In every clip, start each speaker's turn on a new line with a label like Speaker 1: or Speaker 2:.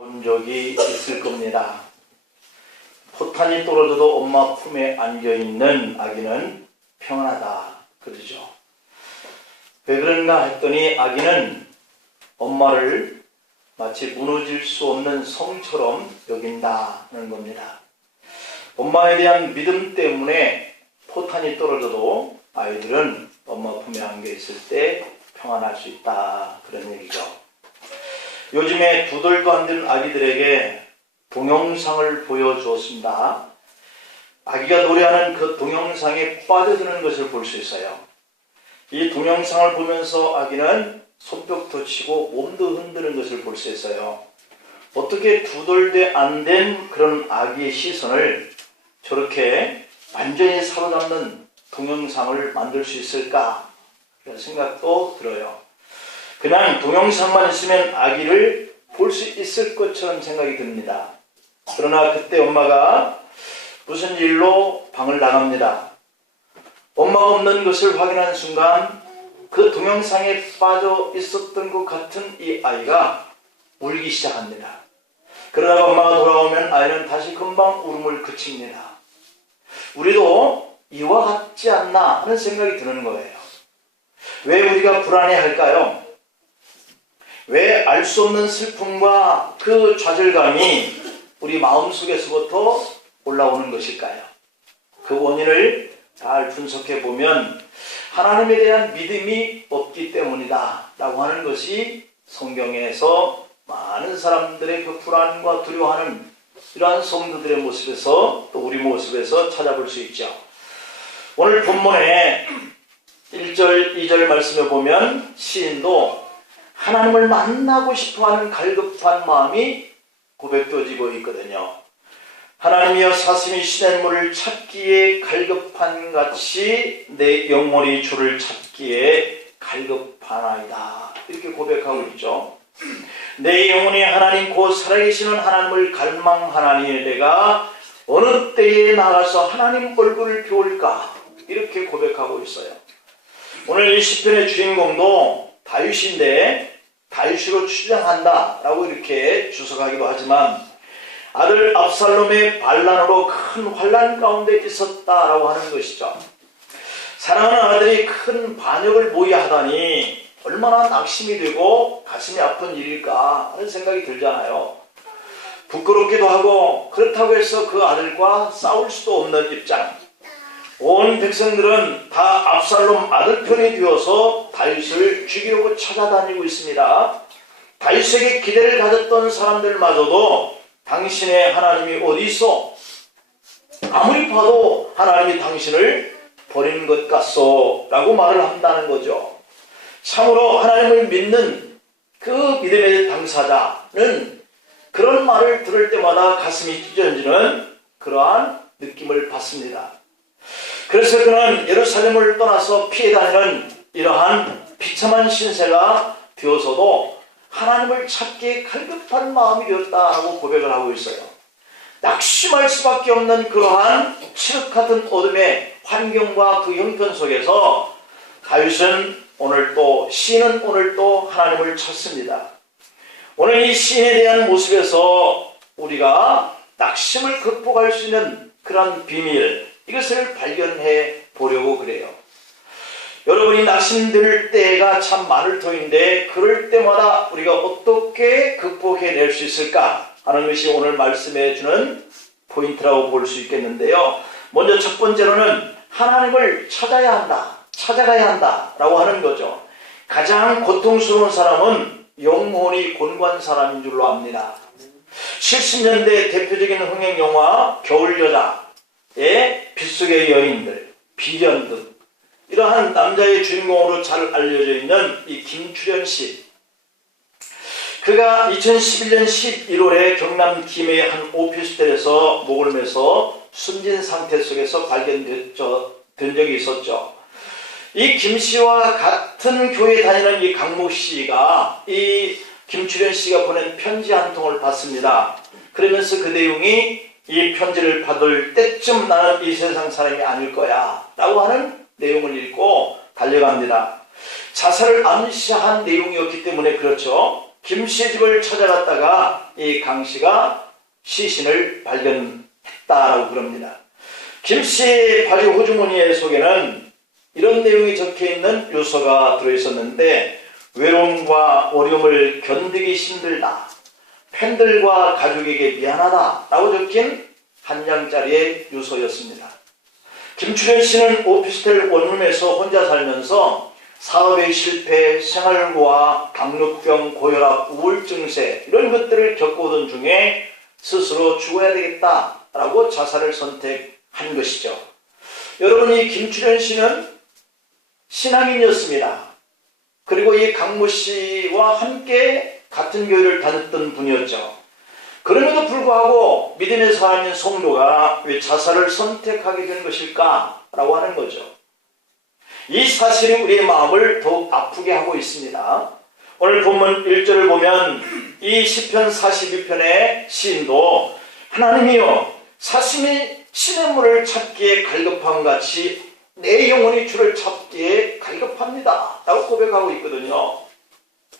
Speaker 1: 본 적이 있을 겁니다. 포탄이 떨어져도 엄마 품에 안겨 있는 아기는 평안하다 그러죠. 왜 그런가 했더니 아기는 엄마를 마치 무너질 수 없는 성처럼 여긴다는 겁니다. 엄마에 대한 믿음 때문에 포탄이 떨어져도 아이들은 엄마 품에 안겨 있을 때 평안할 수 있다 그런 얘기죠. 요즘에 두 달도 안 된 아기들에게 동영상을 보여주었습니다. 아기가 노래하는 그 동영상에 빠져드는 것을 볼 수 있어요. 이 동영상을 보면서 아기는 손뼉도 치고 몸도 흔드는 것을 볼 수 있어요. 어떻게 두 달도 안 된 그런 아기의 시선을 저렇게 완전히 사로잡는 동영상을 만들 수 있을까? 그런 생각도 들어요. 그냥 동영상만 있으면 아기를 볼 수 있을 것처럼 생각이 듭니다. 그러나 그때 엄마가 무슨 일로 방을 나갑니다. 엄마가 없는 것을 확인한 순간 그 동영상에 빠져 있었던 것 같은 이 아이가 울기 시작합니다. 그러다가 엄마가 돌아오면 아이는 다시 금방 울음을 그칩니다. 우리도 이와 같지 않나 하는 생각이 드는 거예요. 왜 우리가 불안해 할까요? 왜 알 수 없는 슬픔과 그 좌절감이 우리 마음속에서부터 올라오는 것일까요? 그 원인을 잘 분석해 보면 하나님에 대한 믿음이 없기 때문이다 라고 하는 것이 성경에서 많은 사람들의 그 불안과 두려워하는 이러한 성도들의 모습에서 또 우리 모습에서 찾아볼 수 있죠. 오늘 본문에 1절, 2절 말씀에 보면 시인도 하나님을 만나고 싶어하는 갈급한 마음이 고백되어지고 있거든요. 하나님이여 사슴이 시냇 물을 찾기에 갈급한 같이 내 영혼이 주를 찾기에 갈급하나이다. 이렇게 고백하고 있죠. 내 영혼이 하나님 곧 살아계시는 하나님을 갈망하나니 내가 어느 때에 나가서 하나님 얼굴을 배울까 이렇게 고백하고 있어요. 오늘 이 시편의 주인공도 다윗인데 다윗으로 추정한다라고 이렇게 주석하기도 하지만 아들 압살롬의 반란으로 큰 환란 가운데 있었다라고 하는 것이죠. 사랑하는 아들이 큰 반역을 모의하다니 얼마나 낙심이 되고 가슴이 아픈 일일까 하는 생각이 들잖아요. 부끄럽기도 하고 그렇다고 해서 그 아들과 싸울 수도 없는 입장. 온 백성들은 다 압살롬 아들 편이 되어서 다윗을 죽이려고 찾아다니고 있습니다. 다윗에게 기대를 가졌던 사람들마저도 당신의 하나님이 어디 있어? 아무리 봐도 하나님이 당신을 버리는 것 같소 라고 말을 한다는 거죠. 참으로 하나님을 믿는 그 믿음의 당사자는 그런 말을 들을 때마다 가슴이 찢어지는 그러한 느낌을 받습니다. 그래서 그는 예루살렘을 떠나서 피해 다니는 이러한 비참한 신세가 되어서도 하나님을 찾기에 갈급한 마음이 되었다고 고백을 하고 있어요. 낙심할 수밖에 없는 그러한 칠흑 같은 어둠의 환경과 그 형편 속에서 다윗은 오늘 또 시인은 오늘 또 하나님을 찾습니다. 오늘 이 시인에 대한 모습에서 우리가 낙심을 극복할 수 있는 그런 비밀 이것을 발견해 보려고 그래요. 여러분이 낙심들 때가 참 많을 터인데 그럴 때마다 우리가 어떻게 극복해낼 수 있을까 하는 것이 오늘 말씀해 주는 포인트라고 볼 수 있겠는데요. 먼저 첫 번째로는 하나님을 찾아야 한다. 찾아가야 한다. 라고 하는 거죠. 가장 고통스러운 사람은 영혼이 곤고한 사람인 줄로 압니다. 70년대 대표적인 흥행 영화 겨울여자 의 빗속의 여인들, 비련 등 이러한 남자의 주인공으로 잘 알려져 있는 이 김출현 씨. 그가 2011년 11월에 경남 김해의 한 오피스텔에서 목을 매서 숨진 상태 속에서 발견된 적이 있었죠. 이 김 씨와 같은 교회 다니는 이 강모 씨가 이 김출현 씨가 보낸 편지 한 통을 받습니다. 그러면서 그 내용이 이 편지를 받을 때쯤 나는 이 세상 사람이 아닐 거야. 라고 하는 내용을 읽고 달려갑니다. 자살을 암시한 내용이었기 때문에 그렇죠. 김 씨의 집을 찾아갔다가 이 강 씨가 시신을 발견했다라고 그럽니다. 김씨 바리 호주머니의 속에는 이런 내용이 적혀 있는 유서가 들어있었는데 외로움과 어려움을 견디기 힘들다. 팬들과 가족에게 미안하다. 라고 적힌 한 장짜리의 유서였습니다. 김출현 씨는 오피스텔 원룸에서 혼자 살면서 사업의 실패, 생활고와 당뇨병, 고혈압, 우울증세 이런 것들을 겪어오던 중에 스스로 죽어야 되겠다라고 자살을 선택한 것이죠. 여러분 이 김출현 씨는 신앙인이었습니다. 그리고 이 강모 씨와 함께 같은 교회를 다녔던 분이었죠. 그럼에도 불구하고 믿음의 사람인 성도가 왜 자살을 선택하게 된 것일까라고 하는 거죠. 이 사실이 우리의 마음을 더욱 아프게 하고 있습니다. 오늘 본문 1절을 보면 이 시편 42편의 시인도 하나님이여 사심이 신의 물을 찾기에 갈급함 같이 내 영혼이 주를 찾기에 갈급합니다. 라고 고백하고 있거든요.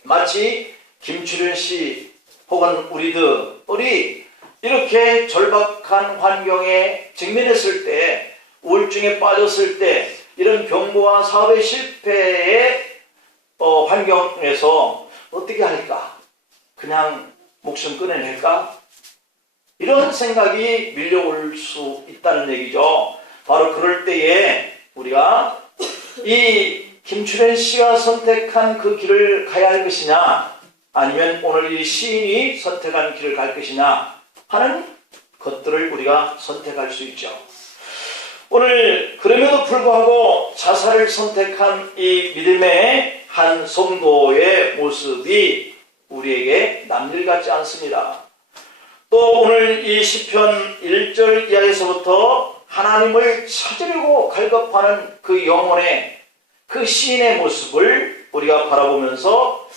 Speaker 1: 마치 김출현 씨 혹은 우리들이 이렇게 절박한 환경에 직면했을 때 우울증에 빠졌을 때 이런 병모와 사업의 실패의 어, 환경에서 어떻게 할까? 그냥 목숨 끊어낼까? 이런 생각이 밀려올 수 있다는 얘기죠. 바로 그럴 때에 우리가 이 김출현 씨가 선택한 그 길을 가야 할 것이냐, 아니면 오늘 이 시인이 선택한 길을 갈 것이냐 하는 것들을 우리가 선택할 수 있죠. 오늘 그럼에도 불구하고 자살을 선택한 이 믿음의 한 성도의 모습이 우리에게 남일 같지 않습니다. 또 오늘 이 시편 1절 이하에서부터 하나님을 찾으려고 갈급하는 그 영혼의 그 시인의 모습을 우리가 바라보면서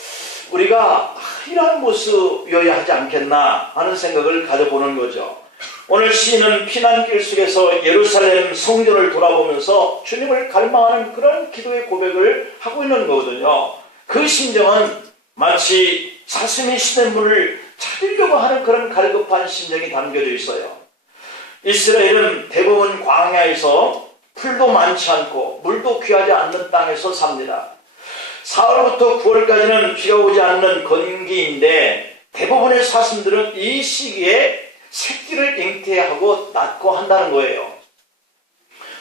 Speaker 1: 우리가 이런 모습이어야 하지 않겠나 하는 생각을 가져보는 거죠. 오늘 시인은 피난길 속에서 예루살렘 성전을 돌아보면서 주님을 갈망하는 그런 기도의 고백을 하고 있는 거거든요. 그 심정은 마치 신의 문을 찾으려고 하는 그런 갈급한 심정이 담겨져 있어요. 이스라엘은 대부분 광야에서 풀도 많지 않고 물도 귀하지 않는 땅에서 삽니다. 4월부터 9월까지는 비가 오지 않는 건기인데 대부분의 사슴들은 이 시기에 새끼를 잉태하고 낳고 한다는 거예요.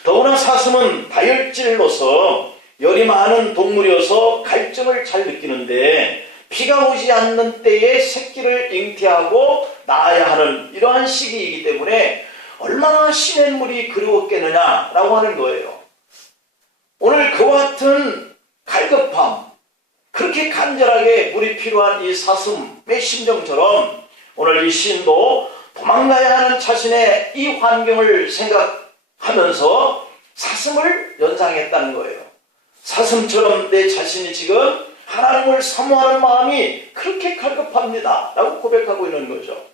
Speaker 1: 더구나 사슴은 다혈질로서 열이 많은 동물이어서 갈증을 잘 느끼는데 비가 오지 않는 때에 새끼를 잉태하고 낳아야 하는 이러한 시기이기 때문에 얼마나 시냇물이 그리웠겠느냐라고 하는 거예요. 오늘 그와 같은 갈급함, 그렇게 간절하게 물이 필요한 이 사슴의 심정처럼 오늘 이 시인도 도망가야 하는 자신의 이 환경을 생각하면서 사슴을 연상했다는 거예요. 사슴처럼 내 자신이 지금 하나님을 사모하는 마음이 그렇게 갈급합니다. 라고 고백하고 있는 거죠.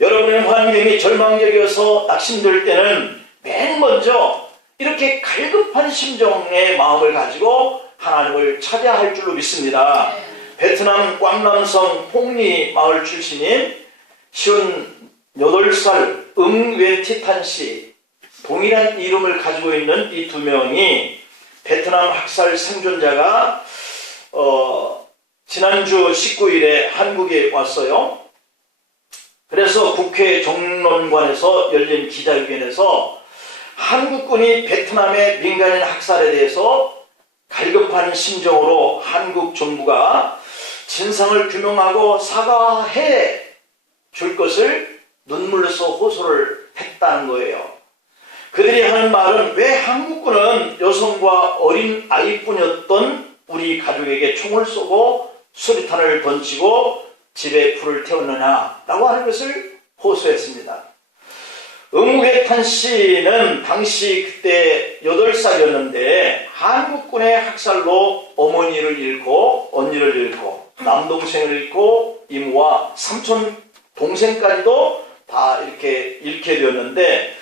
Speaker 1: 여러분의 환경이 절망적이어서 낙심될 때는 맨 먼저 이렇게 갈급한 심정의 마음을 가지고 하나님을 찾아야 할 줄로 믿습니다. 베트남 꽝남성 폭리 마을 출신인 58살 응웬티탄 씨 동일한 이름을 가지고 있는 이 두 명이 베트남 학살 생존자가 어, 지난주 19일에 한국에 왔어요. 그래서 국회 정론관에서 열린 기자회견에서 한국군이 베트남의 민간인 학살에 대해서 갈급한 심정으로 한국 정부가 진상을 규명하고 사과해 줄 것을 눈물로서 호소를 했다는 거예요. 그들이 하는 말은 왜 한국군은 여성과 어린 아이뿐이었던 우리 가족에게 총을 쏘고 수리탄을 던지고 집에 불을 태웠느냐 라고 하는 것을 호소했습니다. 응우개탄 씨는 당시 그때 8살이었는데 한국군의 학살로 어머니를 잃고 언니를 잃고 남동생을 잃고 이모와 삼촌 동생까지도 다 이렇게 잃게 되었는데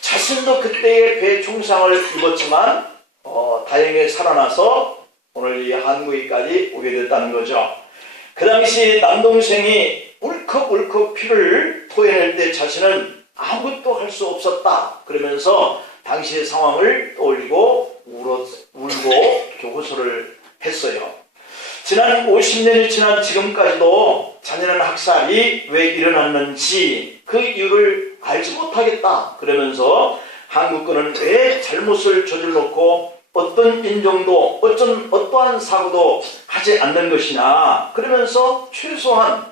Speaker 1: 자신도 그때의 배 총상을 입었지만 어, 다행히 살아나서 오늘 이 한국에까지 오게 됐다는 거죠. 그 당시 남동생이 울컥울컥 피를 토해낼 때 자신은 아무것도 할 수 없었다. 그러면서 당시의 상황을 떠올리고 울어, 울고 교호소를 했어요. 지난 50년이 지난 지금까지도 자녀는 학살이 왜 일어났는지 그 이유를 알지 못하겠다. 그러면서 한국군은 왜 잘못을 저질렀고 어떤 인정도 어떤 어떠한 사고도 하지 않는 것이냐. 그러면서 최소한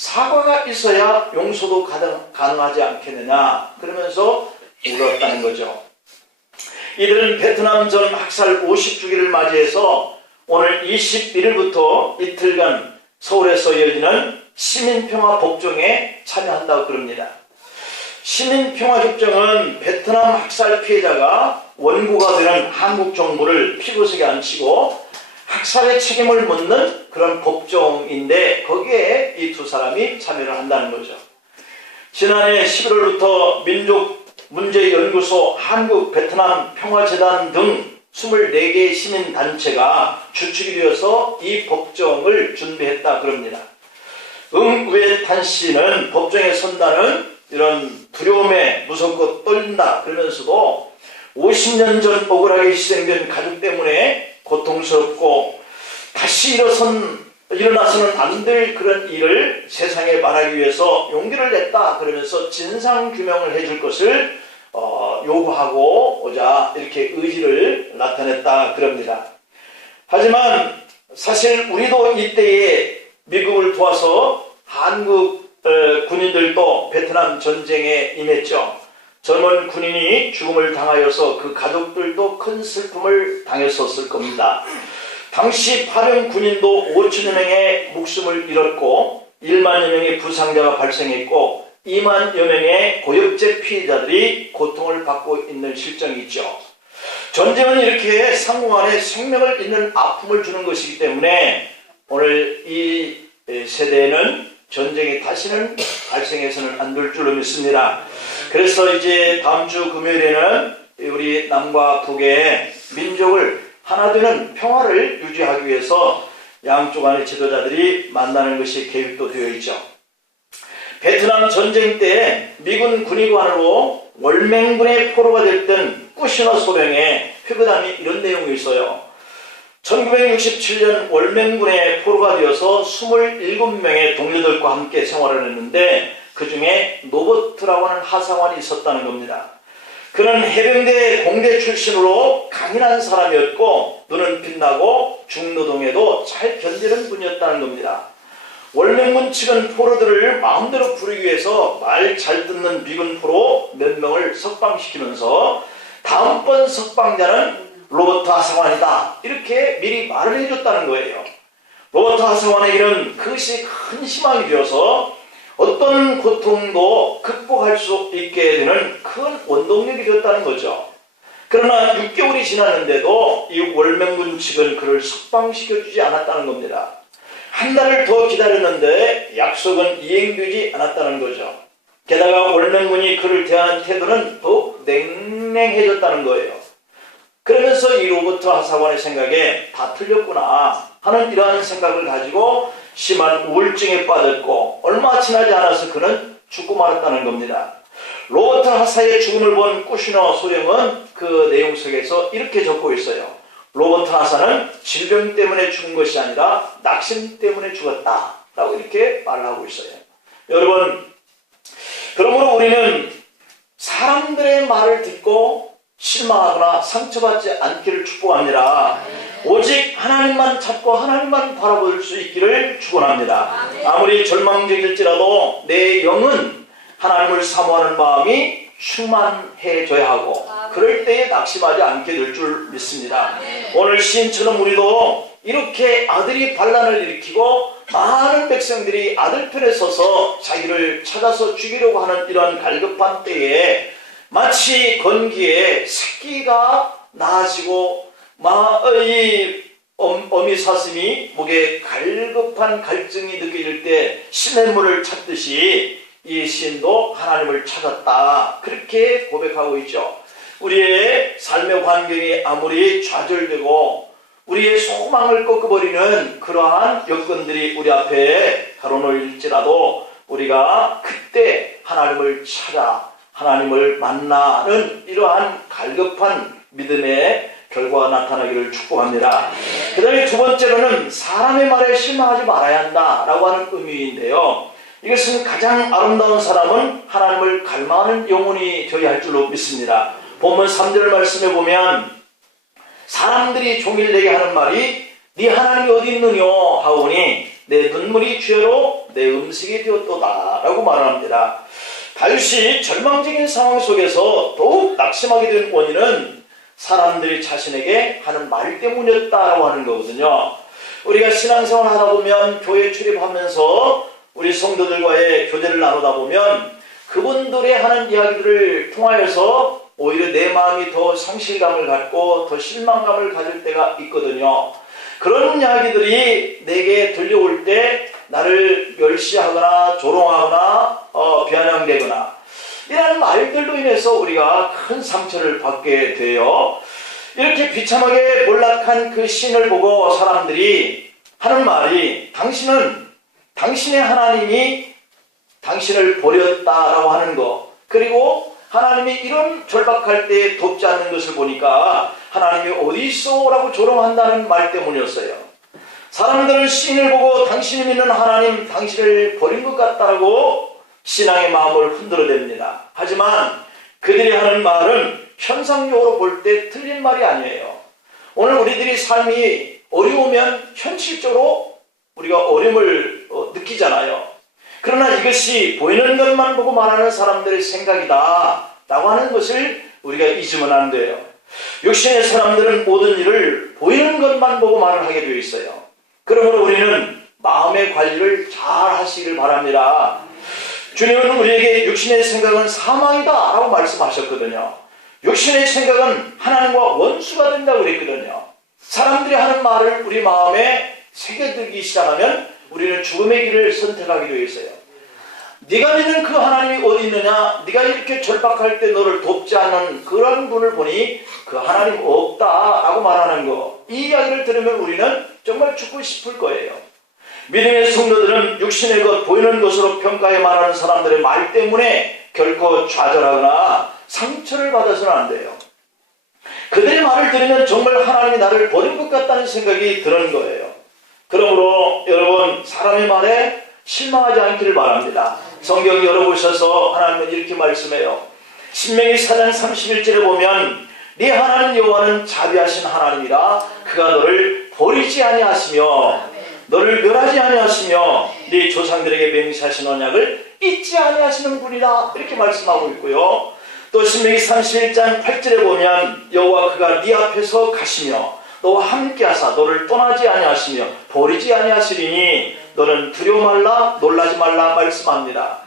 Speaker 1: 사과가 있어야 용서도 가능, 가능하지 않겠느냐. 그러면서 울었다는 거죠. 이들은 베트남 전 학살 50주기를 맞이해서 오늘 21일부터 이틀간 서울에서 열리는 시민평화 복종에 참여한다고 그럽니다. 시민평화협정은 베트남 학살 피해자가 원고가 되는 한국 정부를 피고석에 앉히고 학살의 책임을 묻는 그런 법정인데 거기에 이 두 사람이 참여를 한다는 거죠. 지난해 11월부터 민족문제연구소 한국 베트남 평화재단 등 24개 시민단체가 주축이 되어서 이 법정을 준비했다 그럽니다. 응외탄 씨는 법정에 선다는 이런 두려움에 무섭고 떨린다 그러면서도 50년 전 억울하게 희생된 가족 때문에 고통스럽고 다시 일어선 일어나서는 안 될 그런 일을 세상에 말하기 위해서 용기를 냈다 그러면서 진상 규명을 해줄 것을 어, 요구하고 오자 이렇게 의지를 나타냈다 그럽니다. 하지만 사실 우리도 이때에 미국을 도와서 한국 어, 군인들도 베트남 전쟁에 임했죠. 젊은 군인이 죽음을 당하여서 그 가족들도 큰 슬픔을 당했었을 겁니다. 당시 파병 군인도 5천여 명의 목숨을 잃었고 1만여 명의 부상자가 발생했고 2만여 명의 고엽제 피해자들이 고통을 받고 있는 실정이 있죠. 전쟁은 이렇게 상호간에 생명을 잃는 아픔을 주는 것이기 때문에 오늘 이 세대에는 전쟁이 다시는 발생해서는 안 될 줄로 믿습니다. 그래서 이제 다음 주 금요일에는 우리 남과 북의 민족을 하나 되는 평화를 유지하기 위해서 양쪽 안의 지도자들이 만나는 것이 계획도 되어 있죠. 베트남 전쟁 때 미군 군의관으로 월맹군의 포로가 됐던 꾸시너 소령의 회고담이 이런 내용이 있어요. 1967년 월맹군의 포로가 되어서 27명의 동료들과 함께 생활을 했는데 그 중에 노버트라고 하는 하사관이 있었다는 겁니다. 그는 해병대 공대 출신으로 강인한 사람이었고 눈은 빛나고 중노동에도 잘 견디는 분이었다는 겁니다. 월맹군 측은 포로들을 마음대로 부르기 위해서 말 잘 듣는 미군 포로 몇 명을 석방시키면서 다음번 석방자는 로버트 하사관이다 이렇게 미리 말을 해줬다는 거예요. 로버트 하사관에게는 그것이 큰 희망이 되어서 어떤 고통도 극복할 수 있게 되는 큰 원동력이 되었다는 거죠. 그러나 6개월이 지났는데도 이 월맹군 측은 그를 석방시켜주지 않았다는 겁니다. 한 달을 더 기다렸는데 약속은 이행되지 않았다는 거죠. 게다가 월맹군이 그를 대하는 태도는 더욱 냉랭해졌다는 거예요. 그러면서 이 로버트 하사관의 생각에 다 틀렸구나 하는 이러한 생각을 가지고 심한 우울증에 빠졌고 얼마 지나지 않아서 그는 죽고 말았다는 겁니다. 로버트 하사의 죽음을 본 꾸시너 소령은 그 내용 속에서 이렇게 적고 있어요. 로버트 하사는 질병 때문에 죽은 것이 아니라 낙심 때문에 죽었다. 라고 이렇게 말을 하고 있어요. 여러분, 그러므로 우리는 사람들의 말을 듣고 실망하거나 상처받지 않기를 축복합니다. 오직 하나님만 찾고 하나님만 바라볼 수 있기를 축원합니다. 아무리 절망적일지라도 내 영은 하나님을 사모하는 마음이 충만해져야 하고 그럴 때에 낙심하지 않게 될 줄 믿습니다. 오늘 시인처럼 우리도 이렇게 아들이 반란을 일으키고 많은 백성들이 아들 편에 서서 자기를 찾아서 죽이려고 하는 이런 갈급한 때에 마치 건기에 새끼가 나아지고 이 어미 사슴이 목에 갈급한 갈증이 느껴질 때 시냇물을 찾듯이 이 시인도 하나님을 찾았다 그렇게 고백하고 있죠. 우리의 삶의 환경이 아무리 좌절되고 우리의 소망을 꺾어버리는 그러한 여건들이 우리 앞에 가로놓일지라도 우리가 그때 하나님을 찾아 하나님을 만나는 이러한 갈급한 믿음의 결과가 나타나기를 축복합니다. 그 다음에 두 번째로는 사람의 말에 실망하지 말아야 한다라고 하는 의미인데요. 이것은 가장 아름다운 사람은 하나님을 갈망하는 영혼이 되어야 할 줄로 믿습니다. 본문 3절 말씀에 보면 사람들이 종일 내게 하는 말이 네 하나님이 어디 있느뇨 하오니 내 눈물이 죄로 내 음식이 되었도다 라고 말합니다. 다윗이 절망적인 상황 속에서 더욱 낙심하게 된 원인은 사람들이 자신에게 하는 말 때문이었다라고 하는 거거든요. 우리가 신앙생활 하다 보면 교회 출입하면서 우리 성도들과의 교제를 나누다 보면 그분들의 하는 이야기들을 통하여서 오히려 내 마음이 더 상실감을 갖고 더 실망감을 가질 때가 있거든요. 그런 이야기들이 내게 들려올 때 나를 멸시하거나 조롱하거나 어, 비아냥되거나 이런 말들로 인해서 우리가 큰 상처를 받게 돼요. 이렇게 비참하게 몰락한 그 신을 보고 사람들이 하는 말이 당신은 당신의 하나님이 당신을 버렸다라고 하는 거 그리고 하나님이 이런 절박할 때 돕지 않는 것을 보니까 하나님이 어디 있어 라고 조롱한다는 말 때문이었어요. 사람들은 신을 보고 당신이 믿는 하나님 당신을 버린 것 같다라고 신앙의 마음을 흔들어댑니다. 하지만 그들이 하는 말은 현상적으로 볼 때 틀린 말이 아니에요. 오늘 우리들이 삶이 어려우면 현실적으로 우리가 어려움을 어, 느끼잖아요. 그러나 이것이 보이는 것만 보고 말하는 사람들의 생각이다. 라고 하는 것을 우리가 잊으면 안 돼요. 육신의 사람들은 모든 일을 보이는 것만 보고 말을 하게 되어 있어요. 그러므로 우리는 마음의 관리를 잘 하시길 바랍니다. 주님은 우리에게 육신의 생각은 사망이다 라고 말씀하셨거든요. 육신의 생각은 하나님과 원수가 된다고 그랬거든요. 사람들이 하는 말을 우리 마음에 새겨들기 시작하면 우리는 죽음의 길을 선택하게 되어 있어요. 네가 믿는 그 하나님이 어디 있느냐? 네가 이렇게 절박할 때 너를 돕지 않는 그런 분을 보니 그 하나님 없다라고 말하는 거. 이 이야기를 들으면 우리는 정말 죽고 싶을 거예요. 믿음의 성도들은 육신의 것, 보이는 것으로 평가해 말하는 사람들의 말 때문에 결코 좌절하거나 상처를 받아서는 안 돼요. 그들의 말을 들으면 정말 하나님이 나를 버린 것 같다는 생각이 드는 거예요. 그러므로 여러분 사람의 말에 실망하지 않기를 바랍니다. 성경 열어보셔서 하나님은 이렇게 말씀해요. 신명기 4장 31절에 보면 네 하나님 여호와는 자비하신 하나님이라 그가 너를 버리지 아니하시며 너를 멸하지 아니하시며 네 조상들에게 맹세하신 언약을 잊지 아니하시는 분이다 이렇게 말씀하고 있고요. 또 신명기 31장 8절에 보면 여호와 그가 네 앞에서 가시며 너와 함께 하사 너를 떠나지 아니하시며 버리지 아니하시리니 너는 두려워 말라 놀라지 말라 말씀합니다.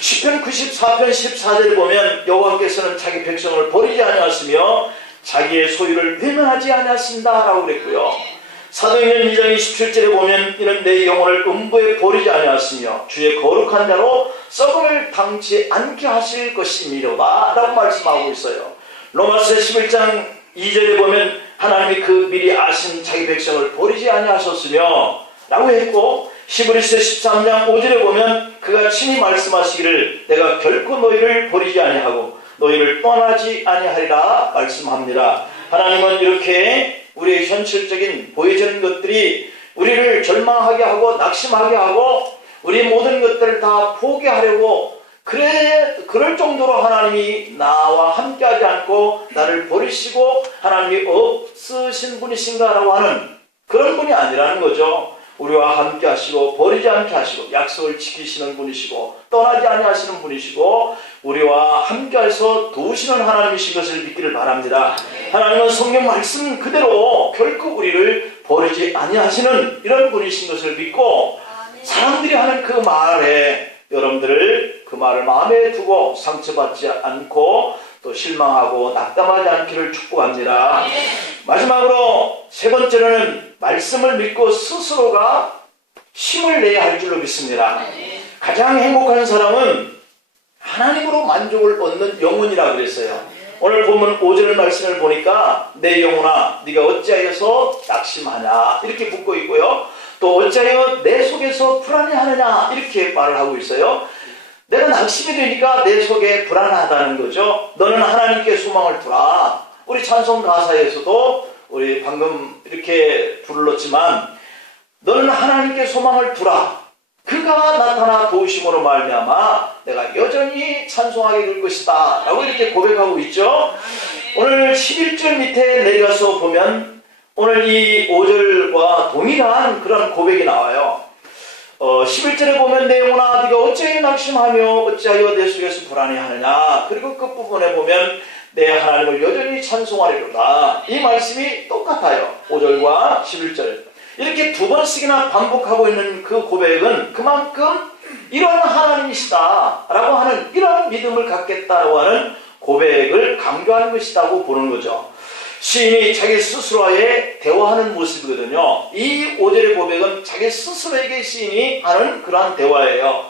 Speaker 1: 시편 94편 14절에 보면 여호와께서는 자기 백성을 버리지 아니하시며 자기의 소유를 외면하지 아니하신다라고 그랬고요. 사도행전 2장 27절에 보면 이는 내 영혼을 음부에 버리지 아니하시며 주의 거룩한 자로 썩음을 당치 않게 하실 것이미로다 라고 말씀하고 있어요. 로마서 11장 2절에 보면 하나님이 그 미리 아신 자기 백성을 버리지 아니하셨으며 라고 했고 시브리스 13장 5절에 보면 그가 친히 말씀하시기를 내가 결코 너희를 버리지 아니하고 너희를 떠나지 아니하리라 말씀합니다. 하나님은 이렇게 우리의 현실적인 보여지는 것들이 우리를 절망하게 하고 낙심하게 하고 우리 모든 것들을 다 포기하려고 그래 그럴 정도로 하나님이 나와 함께하지 않고 나를 버리시고 하나님이 없으신 분이신가라고 하는 그런 분이 아니라는 거죠. 우리와 함께 하시고 버리지 않게 하시고 약속을 지키시는 분이시고 떠나지 아니하시는 분이시고 우리와 함께해서 도우시는 하나님이신 것을 믿기를 바랍니다. 하나님은 성경 말씀 그대로 결코 우리를 버리지 아니하시는 이런 분이신 것을 믿고 사람들이 하는 그 말에 여러분들을 그 말을 마음에 두고 상처받지 않고 또 실망하고 낙담하지 않기를 축복합니다. 마지막으로 세 번째로는 말씀을 믿고 스스로가 힘을 내야 할 줄로 믿습니다. 가장 행복한 사람은 하나님으로 만족을 얻는 영혼이라 그랬어요. 오늘 본문 5절 말씀을 보니까 내 영혼아 네가 어찌하여서 낙심하냐 이렇게 묻고 있고요. 또 어찌하여 내 속에서 불안해하느냐 이렇게 말을 하고 있어요. 내가 낙심이 되니까 내 속에 불안하다는 거죠. 너는 하나님께 소망을 두라. 우리 찬송 가사에서도 우리 방금 이렇게 불렀지만 너는 하나님께 소망을 두라. 그가 나타나 도우심으로 말미암아 내가 여전히 찬송하게 될 것이다. 라고 이렇게 고백하고 있죠. 오늘 11절 밑에 내려가서 보면 오늘 이 5절과 동일한 그런 고백이 나와요. 어, 11절에 보면 내 영혼아 네가 어찌하여 낙심하며 어찌하여 내 속에서 불안해하느냐 그리고 끝부분에 보면 내 하나님을 여전히 찬송하리로다 이 말씀이 똑같아요 5절과 11절 이렇게 두 번씩이나 반복하고 있는 그 고백은 그만큼 이러한 하나님이시다 라고 하는 이러한 믿음을 갖겠다라고 하는 고백을 강조하는 것이라고 보는 거죠 시인이 자기 스스로와의 대화하는 모습이거든요. 이 5절의 고백은 자기 스스로에게 시인이 하는 그러한 대화예요.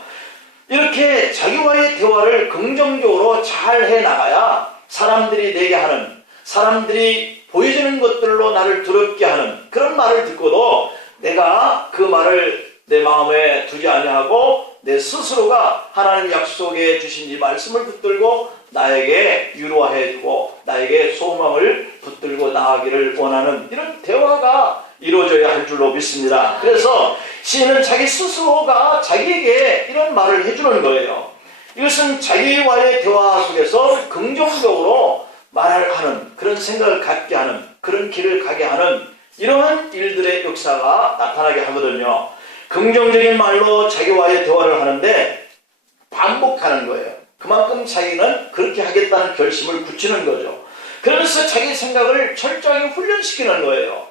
Speaker 1: 이렇게 자기와의 대화를 긍정적으로 잘 해나가야 사람들이 내게 하는, 사람들이 보여주는 것들로 나를 두렵게 하는 그런 말을 듣고도 내가 그 말을 내 마음에 두지 아니하고 내 스스로가 하나님 약속해 주신 이 말씀을 붙들고 나에게 위로해 주고 나에게 소망을 붙들고 나아가기를 원하는 이런 대화가 이루어져야 할 줄로 믿습니다. 그래서 시인은 자기 스스로가 자기에게 이런 말을 해주는 거예요. 이것은 자기와의 대화 속에서 긍정적으로 말을 하는 그런 생각을 갖게 하는 그런 길을 가게 하는 이러한 일들의 역사가 나타나게 하거든요. 긍정적인 말로 자기와의 대화를 하는데 반복하는 거예요. 그만큼 자기는 그렇게 하겠다는 결심을 굳히는 거죠. 그러면서 자기 생각을 철저하게 훈련시키는 거예요.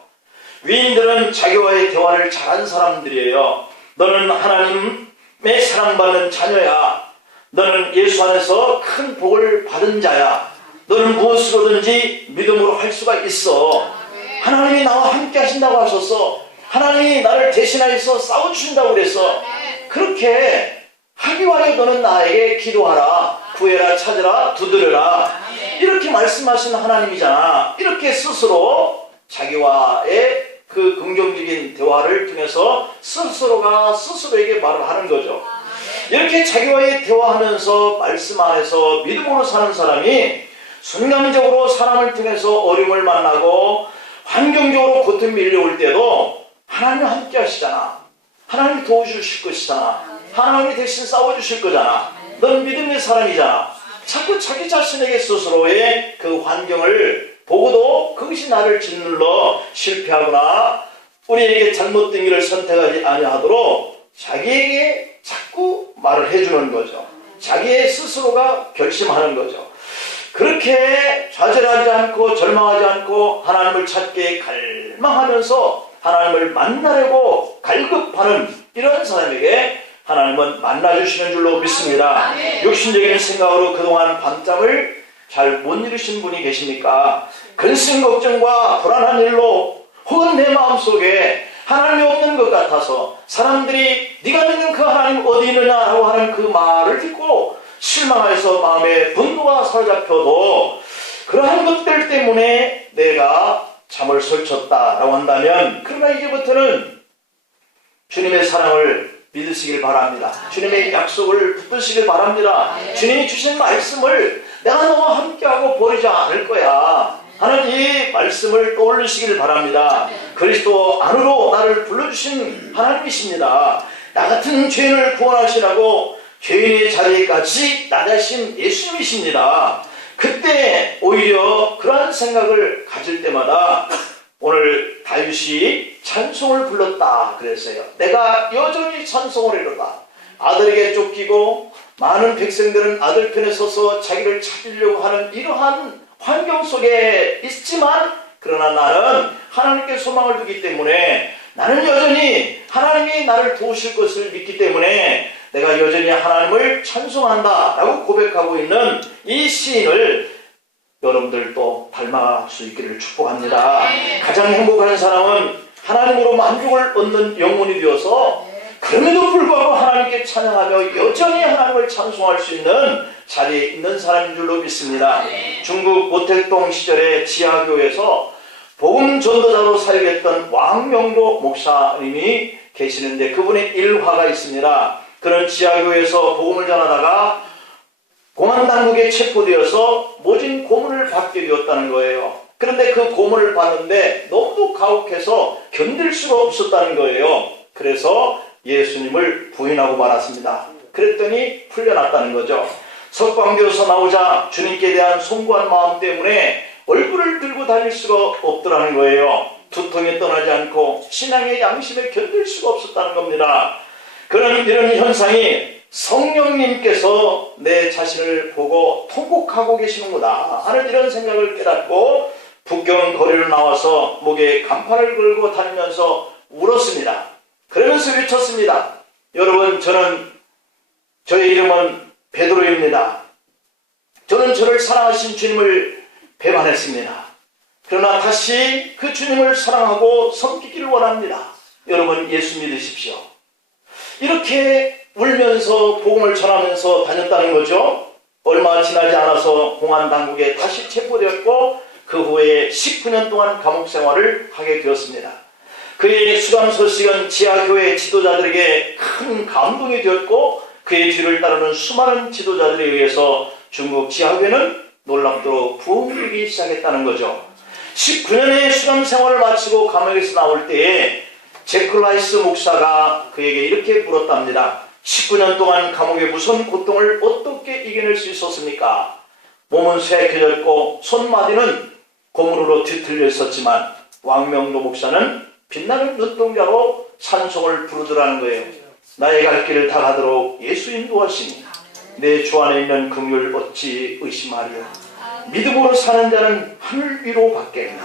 Speaker 1: 위인들은 자기와의 대화를 잘한 사람들이에요. 너는 하나님의 사랑받는 자녀야. 너는 예수 안에서 큰 복을 받은 자야. 너는 무엇으로든지 믿음으로 할 수가 있어. 하나님이 나와 함께 하신다고 하셨어. 하나님이 나를 대신하여서 싸워주신다고 그래서 그렇게 하기 위하여 너는 나에게 기도하라. 구해라, 찾으라, 두드려라. 이렇게 말씀하신 하나님이잖아. 이렇게 스스로 자기와의 그 긍정적인 대화를 통해서 스스로가 스스로에게 말을 하는 거죠. 이렇게 자기와의 대화하면서 말씀 안에서 믿음으로 사는 사람이 순간적으로 사람을 통해서 어려움을 만나고 환경적으로 고통이 밀려올 때도 하나님 함께 하시잖아. 하나님 도와주실 것이잖아. 하나님이 대신 싸워주실 거잖아. 넌 믿음의 사람이잖아. 자꾸 자기 자신에게 스스로의 그 환경을 보고도 그것이 나를 짓눌러 실패하거나 우리에게 잘못된 길을 선택하지 아니하도록 자기에게 자꾸 말을 해주는 거죠. 자기의 스스로가 결심하는 거죠. 그렇게 좌절하지 않고 절망하지 않고 하나님을 찾게 갈망하면서 하나님을 만나려고 갈급하는 이런 사람에게 하나님은 만나주시는 줄로 믿습니다. 육신적인 생각으로 그동안 밤잠을 잘 못 이루신 분이 계십니까? 근심 걱정과 불안한 일로 혹은 내 마음속에 하나님이 없는 것 같아서 사람들이 네가 믿는 그 하나님 어디 있느냐라고 하는 그 말을 듣고 실망해서 마음에 분노가 사로잡혀도 그러한 것들 때문에 내가 잠을 설쳤다라고 한다면 그러나 이제부터는 주님의 사랑을 믿으시길 바랍니다. 주님의 약속을 붙드시길 바랍니다. 주님이 주신 말씀을 내가 너와 함께하고 버리지 않을 거야. 하는 이 말씀을 떠올리시길 바랍니다. 그리스도 안으로 나를 불러주신 하나님이십니다. 나 같은 죄인을 구원하시라고 죄인의 자리에까지 나가신 예수님이십니다. 그때 오히려 그러한 생각을 가질 때마다 오늘 다윗이 찬송을 불렀다 그랬어요. 내가 여전히 찬송을 이루다. 아들에게 쫓기고 많은 백성들은 아들 편에 서서 자기를 찾으려고 하는 이러한 환경 속에 있지만 그러나 나는 하나님께 소망을 두기 때문에 나는 여전히 하나님이 나를 도우실 것을 믿기 때문에 내가 여전히 하나님을 찬송한다 라고 고백하고 있는 이 시인을 여러분들도 닮아갈 수 있기를 축복합니다. 가장 행복한 사람은 하나님으로 만족을 얻는 영혼이 되어서 그 그럼에도 불구하고 하나님께 찬양하며 여전히 하나님을 찬송할 수 있는 자리에 있는 사람인 줄로 믿습니다. 중국 모택동 시절에 지하교에서 복음 전도자로 사역했던 왕명도 목사님이 계시는데 그분의 일화가 있습니다. 그는 지하교에서 복음을 전하다가 공안 당국에 체포되어서 모진 고문을 받게 되었다는 거예요. 그런데 그 고문을 받는데 너무도 가혹해서 견딜 수가 없었다는 거예요. 그래서 예수님을 부인하고 말았습니다. 그랬더니 풀려났다는 거죠. 석방되어서 나오자 주님께 대한 송구한 마음 때문에 얼굴을 들고 다닐 수가 없더라는 거예요. 두통에 떠나지 않고 신앙의 양심에 견딜 수가 없었다는 겁니다. 그는 이런 현상이 성령님께서 내 자신을 보고 통곡하고 계시는구나 하는 이런 생각을 깨닫고 북경 거리로 나와서 목에 간판을 걸고 다니면서 울었습니다. 그러면서 외쳤습니다. 여러분 저는 저의 이름은 베드로입니다. 저는 저를 사랑하신 주님을 배반했습니다. 그러나 다시 그 주님을 사랑하고 섬기기를 원합니다. 여러분 예수 믿으십시오. 이렇게 울면서 복음을 전하면서 다녔다는 거죠. 얼마 지나지 않아서 공안 당국에 다시 체포되었고 그 후에 19년 동안 감옥 생활을 하게 되었습니다. 그의 수감 소식은 지하교회 지도자들에게 큰 감동이 되었고 그의 뒤를 따르는 수많은 지도자들에 의해서 중국 지하교회는 놀랍도록 부흥되기 시작했다는 거죠. 19년의 수감 생활을 마치고 감옥에서 나올 때에 제클라이스 목사가 그에게 이렇게 물었답니다. 19년 동안 감옥의 무슨 고통을 어떻게 이겨낼 수 있었습니까? 몸은 쇠약해졌고 손마디는 고무로 뒤틀려 있었지만 왕명도 목사는 빛나는 눈동자로 찬송을 부르더라는 거예요. 나의 갈 길을 다 가도록 예수 인도하시니 내 주 안에 있는 긍휼 어찌 의심하리요. 믿음으로 사는 자는 하늘 위로 받겠나.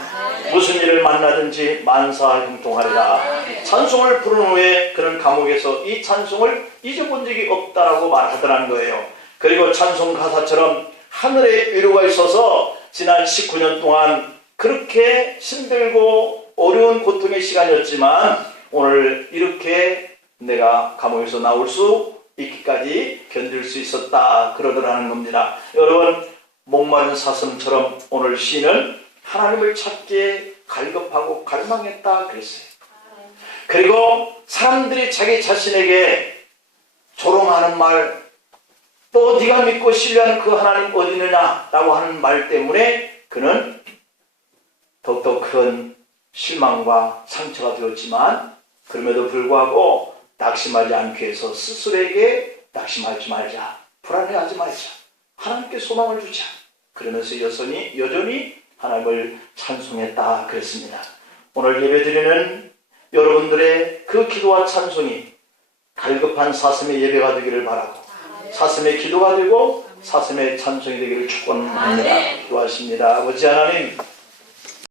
Speaker 1: 무슨 일을 만나든지 만사 형통하리라. 찬송을 부른 후에 그는 감옥에서 이 찬송을 잊어본 적이 없다라고 말하더라는 거예요. 그리고 찬송 가사처럼 하늘에 위로가 있어서 지난 19년 동안 그렇게 힘들고 어려운 고통의 시간이었지만 오늘 이렇게 내가 감옥에서 나올 수 있기까지 견딜 수 있었다 그러더라는 겁니다. 여러분 목마른 사슴처럼 오늘 시는 하나님을 찾기에 갈급하고 갈망했다 그랬어요. 그리고 사람들이 자기 자신에게 조롱하는 말, 또 네가 믿고 신뢰하는 그 하나님 어디 있느냐 라고 하는 말 때문에 그는 더욱더 큰 실망과 상처가 되었지만 그럼에도 불구하고 낙심하지 않기 위해서 스스로에게 낙심하지 말자, 불안해하지 말자, 하나님께 소망을 주자. 그러면서 여전히 여전히 하나님을 찬송했다 그랬습니다. 오늘 예배드리는 여러분들의 그 기도와 찬송이 갈급한 사슴의 예배가 되기를 바라고 사슴의 기도가 되고 사슴의 찬송이 되기를 축원합니다. 기도하십니다. 아버지 하나님